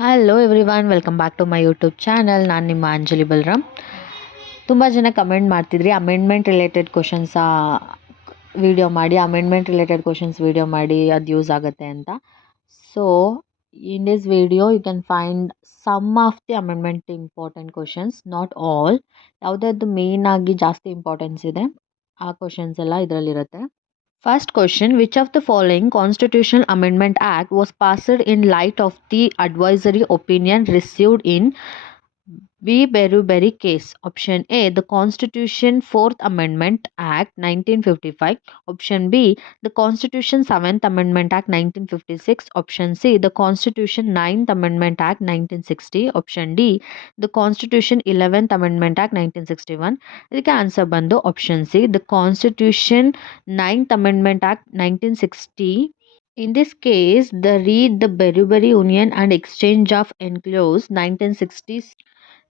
Hello everyone, welcome back to my YouTube channel. ನಾನು ನಿಮ್ಮ ಅಂಜಲಿ ಬಲರಾಮ್. ತುಂಬ ಜನ ಕಮೆಂಟ್ ಮಾಡ್ತಿದ್ರಿ ಅಮೆಂಡ್ಮೆಂಟ್ ರಿಲೇಟೆಡ್ ಕ್ವಶನ್ಸ್ ವಿಡಿಯೋ ಮಾಡಿ ಅದು ಯೂಸ್ ಆಗುತ್ತೆ ಅಂತ. So in this video you can find some of the amendment important questions, not all. ಯಾವುದಾದ್ರು ಮೇನ್ ಆಗಿ ಜಾಸ್ತಿ ಇಂಪಾರ್ಟೆನ್ಸ್ ಇದೆ ಆ ಕ್ವಶನ್ಸ್ ಎಲ್ಲ ಇದರಲ್ಲಿರುತ್ತೆ. First question: which of the following Constitutional Amendment Act was passed in light of the advisory opinion received in B. Berry case? Option A: the Constitution 4th Amendment Act 1955. Option B: the Constitution 7th Amendment Act 1956. Option C: the Constitution 9th Amendment Act 1960. Option D: the Constitution 11th Amendment Act 1961. ಇದಕ್ಕೆ answer ಬಂದು option C, the Constitution 9th Amendment Act 1960. In this case, the Berry Union and Exchange of Enclaves 1960s.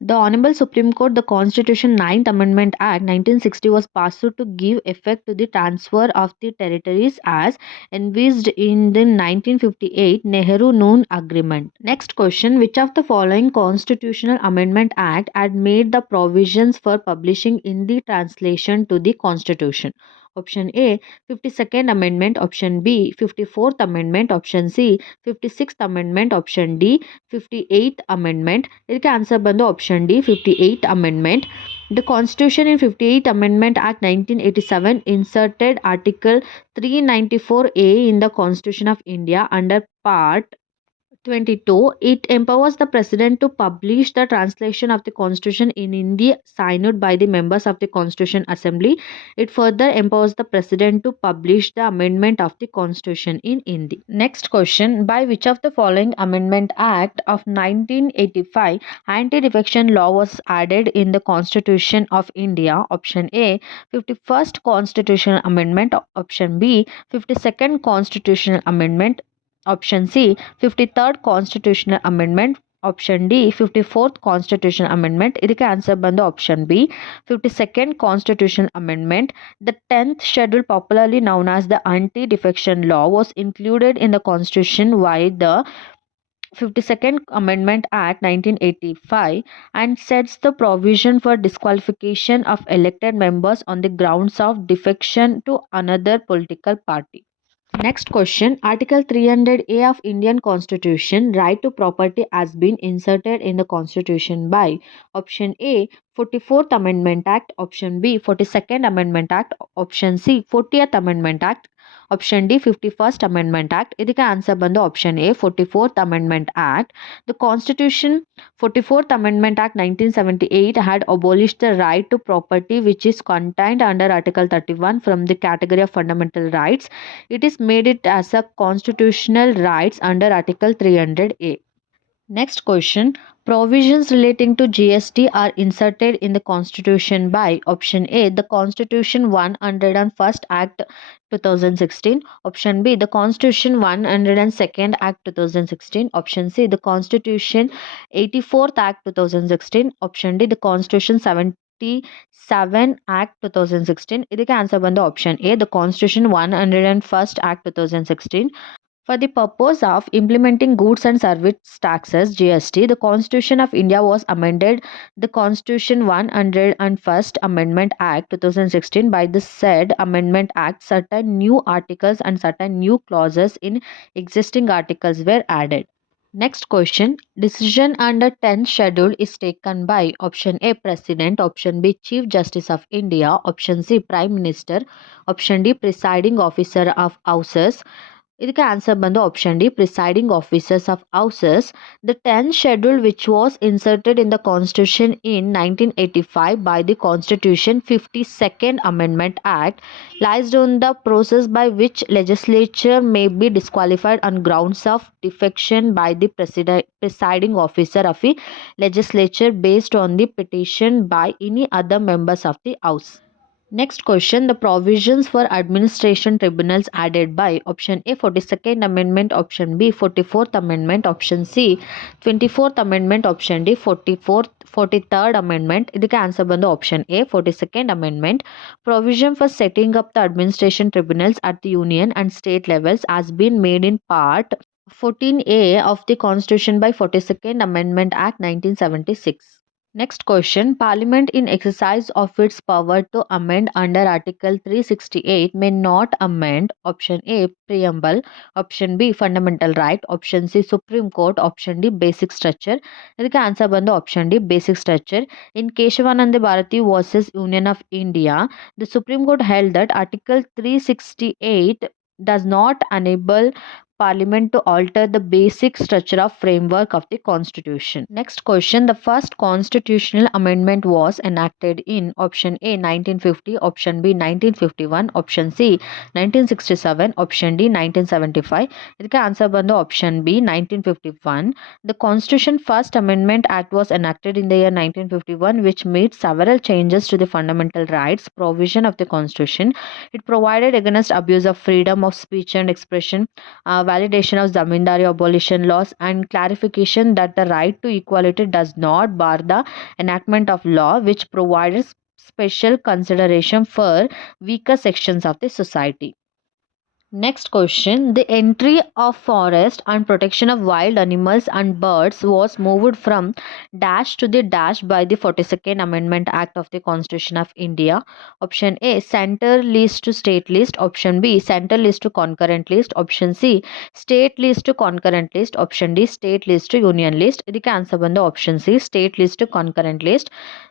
The Honorable Supreme Court, the Constitution 9th Amendment Act 1960 was passed to give effect to the transfer of the territories as envisaged in the 1958 Nehru-Noon Agreement. Next question: which of the following Constitutional Amendment Act had made the provisions for publishing in the translation to the Constitution? Option A: 52nd Amendment. Option B: 54th Amendment. Option C: 56th Amendment. Option D: 58th Amendment. ಇದಕ್ಕೆ answer ಬಂದು option D, 58th Amendment. The Constitution in 58th Amendment Act 1987 inserted Article 394A in the Constitution of India under Part 22. It empowers the President to publish the translation of the Constitution in Hindi signed by the members of the Constitution Assembly. It further empowers the President to publish the amendment of the Constitution in Hindi. Next question: by which of the following Amendment Act of 1985 anti-defection law was added in the Constitution of India? Option A: 51st Constitutional Amendment. Option B: 52nd Constitutional Amendment. Option C: 53rd Constitutional Amendment. Option D: 54th Constitutional Amendment. ಇದಕ್ಕೆ answer ಬಂದು option B, 52nd Constitutional Amendment. The 10th schedule, popularly known as the anti-defection law, was included in the Constitution via the 52nd Amendment Act 1985 and sets the provision for disqualification of elected members on the grounds of defection to another political party. Next question: Article 300A of Indian Constitution, right to property, has been inserted in the Constitution by option A: 44th Amendment Act. Option B: 42nd Amendment Act. Option C: 40th Amendment Act. Option D: 51st Amendment Act. ಇದಕ್ಕೆ answer ಬಂದು option A, 44th Amendment Act. The Constitution 44th Amendment Act 1978 had abolished the right to property which is contained under Article 31 from the category of fundamental rights. It is made it as a constitutional rights under Article 300A. Next question: provisions relating to GST are inserted in the Constitution by option A: the Constitution 101st Act 2016. Option B: the Constitution 102nd Act 2016. Option C: the Constitution 84th Act 2016. Option D: the Constitution 77 Act 2016. ಇದಕ್ಕೆ answer ಬಂದು option A, the Constitution 101st Act 2016. For the purpose of implementing goods and service taxes (GST), the Constitution of India was amended, the Constitution 101st Amendment Act 2016. By the said Amendment Act, certain new articles and certain new clauses in existing articles were added. Next question: decision under 10th schedule is taken by option A: President. Option B: Chief Justice of India. Option C: Prime Minister. Option D: Presiding Officer of Houses. ಇದಕ್ಕೆ answer ಬಂದು option D, presiding officers of houses. The 10th schedule, which was inserted in the Constitution in 1985 by the Constitution 52nd Amendment Act, lies on the process by which legislature may be disqualified on grounds of defection by the presiding officer of the legislature based on the petition by any other members of the House. Next question: the provisions for administration tribunals added by option A: 42nd Amendment. Option B: 44th Amendment. Option C: 24th Amendment. Option D: 43rd Amendment. ಇದಕ್ಕೆ answer ಬಂದು option A, 42nd Amendment. Provision for setting up the administration tribunals at the union and state levels has been made in part 14A of the Constitution by 42nd Amendment Act 1976. Next question. Parliament in exercise of its power to amend under Article 368 may not amend option A preamble, option B fundamental right, option C Supreme Court, option D basic structure. ಇದಕ್ಕೆ answer ಬಂದು option D basic structure. In Keshavananda Bharati versus Union of India, the Supreme Court held that Article 368 does not enable Parliament to alter the basic structure of framework of the Constitution. Next question. The first constitutional amendment was enacted in option A 1950, option B 1951, option C 1967, option D 1975. ಇದಕ್ಕೆ answer ಬಂದು option B 1951. The Constitution First Amendment Act was enacted in the year 1951, which made several changes to the fundamental rights provision of the Constitution. It provided against abuse of freedom of speech and expression, validation of zamindari abolition laws, and clarification that the right to equality does not bar the enactment of law, which provides special consideration for weaker sections of the society. Next question. The entry of forest and protection of wild animals and birds was moved from dash to the dash by the 42nd Amendment Act of the Constitution of India. Option A center list to state list. Option B center list to concurrent list. Option C state list to concurrent list. Option D state list to union list. ಇದಕ್ಕೆ answer ಬಂದು option C state list to concurrent list.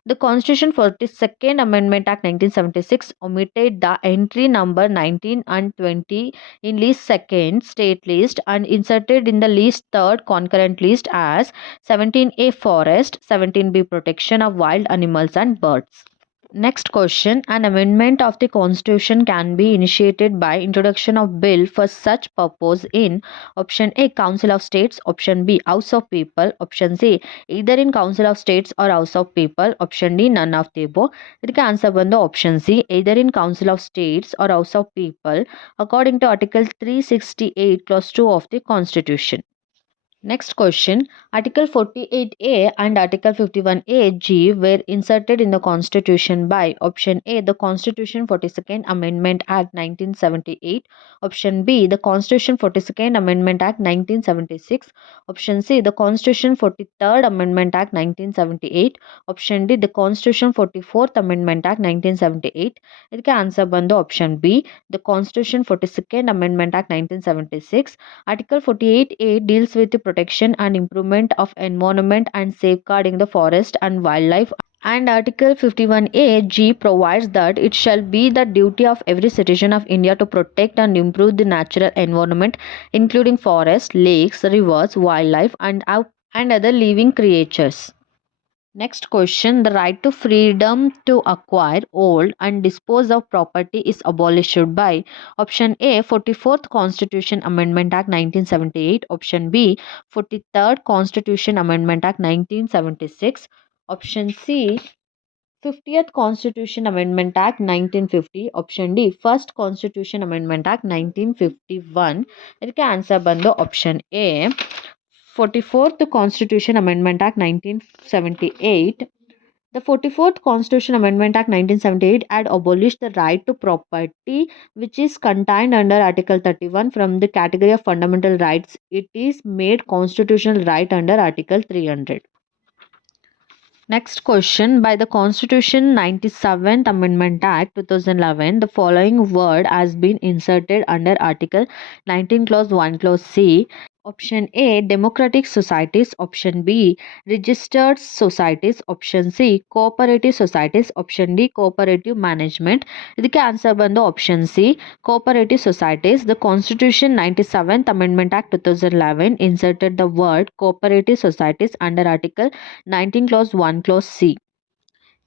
The Constitution 42nd Amendment Act 1976 omitted the entry number 19 and 20 in list second state list and inserted in the list third concurrent list as 17A forest, 17B protection of wild animals and birds. Next question. An amendment of the Constitution can be initiated by introduction of bill for such purpose in option A Council of States, option B House of People, option C either in Council of States or House of People, option D none of the above. ಇದಕ್ಕೆ answer ಬಂದು option C either in Council of States or House of People according to Article 368 clause 2 of the Constitution. Next question. Article 48A and Article 51A(g) were inserted in the Constitution by option A the Constitution 42nd Amendment Act 1978, option B the Constitution 42nd Amendment Act 1976, option C the Constitution 43rd Amendment Act 1978, option D the Constitution 44th Amendment Act 1978. ಇದಕ್ಕೆ answer ಬಂದು option B the Constitution 42nd Amendment Act 1976. Article 48A deals with the protection and improvement of environment and safeguarding the forest and wildlife, and Article 51A(g) provides that it shall be the duty of every citizen of India to protect and improve the natural environment, including forests, lakes, rivers, wildlife, and other living creatures. Next question. The right to freedom to acquire, hold, and dispose of property is abolished by option A 44th Constitution Amendment Act 1978, option B 43rd Constitution Amendment Act 1976, option C 50th Constitution Amendment Act 1950, option D First Constitution Amendment Act 1951. ಇದಕ್ಕೆ answer ಬಂದು option A 44th Constitution Amendment Act 1978. The 44th Constitution Amendment Act 1978 had abolished the right to property, which is contained under Article 31 from the category of fundamental rights. It is made constitutional right under Article 300. Next question. By the Constitution 97th Amendment Act 2011, the following word has been inserted under Article 19 Clause 1 Clause C. Option A democratic societies, option B registered societies, option C cooperative societies, option D cooperative management. ಇದಕ್ಕೆ answer ಬಂದು option C cooperative societies. The Constitution 97th Amendment Act 2011 inserted the word cooperative societies under Article 19 Clause 1 Clause C.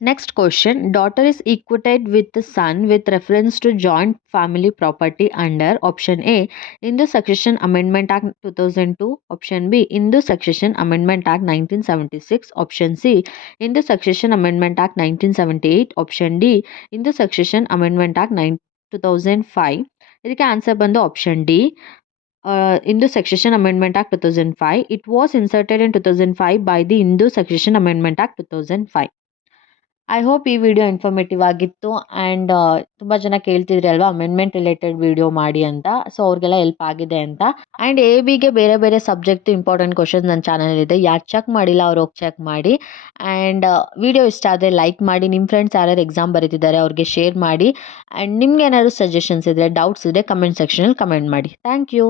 Next question. Daughter is equated with the son with reference to joint family property under option A Hindu Succession Amendment Act 2002, option B Hindu Succession Amendment Act 1976, option C Hindu Succession Amendment Act 1978, option D Hindu Succession Amendment Act 2005. ಇದಕ್ಕೆ answer ಬಂದು option D Hindu Succession Amendment Act 2005. It was inserted in 2005 by the Hindu Succession Amendment Act 2005. I hope ಈ video informative ಆಗಿತ್ತು and ತುಂಬ ಜನ ಕೇಳ್ತಿದ್ರಿ ಅಲ್ವಾ amendment related video ಮಾಡಿ ಅಂತ. So ಅವ್ರಿಗೆಲ್ಲ ಹೆಲ್ಪ್ ಆಗಿದೆ ಅಂತ. ಆ್ಯಂಡ್ AIBಗೆ ಬೇರೆ ಬೇರೆ ಸಬ್ಜೆಕ್ಟ್ ಇಂಪಾರ್ಟೆಂಟ್ ಕ್ವಶನ್ಸ್ ನನ್ನ ಚಾನಲಲ್ಲಿದೆ. ಯಾರು ಚೆಕ್ ಮಾಡಿಲ್ಲ ಅವ್ರು ಹೋಗಿ ಚೆಕ್ ಮಾಡಿ. ಆ್ಯಂಡ್ ವಿಡಿಯೋ ಇಷ್ಟ ಆದರೆ ಲೈಕ್ ಮಾಡಿ. ನಿಮ್ಮ ಫ್ರೆಂಡ್ಸ್ ಯಾರ್ಯಾರು ಎಕ್ಸಾಮ್ ಬರೀತಿದ್ದಾರೆ ಅವ್ರಿಗೆ ಶೇರ್ ಮಾಡಿ. ಆ್ಯಂಡ್ ನಿಮ್ಗೆ ಏನಾದ್ರು ಸಜೆಷನ್ಸ್ ಇದ್ದರೆ ಡೌಟ್ಸ್ ಇದ್ದರೆ ಕಮೆಂಟ್ ಸೆಕ್ಷನಲ್ಲಿ ಕಮೆಂಟ್ ಮಾಡಿ. Thank you.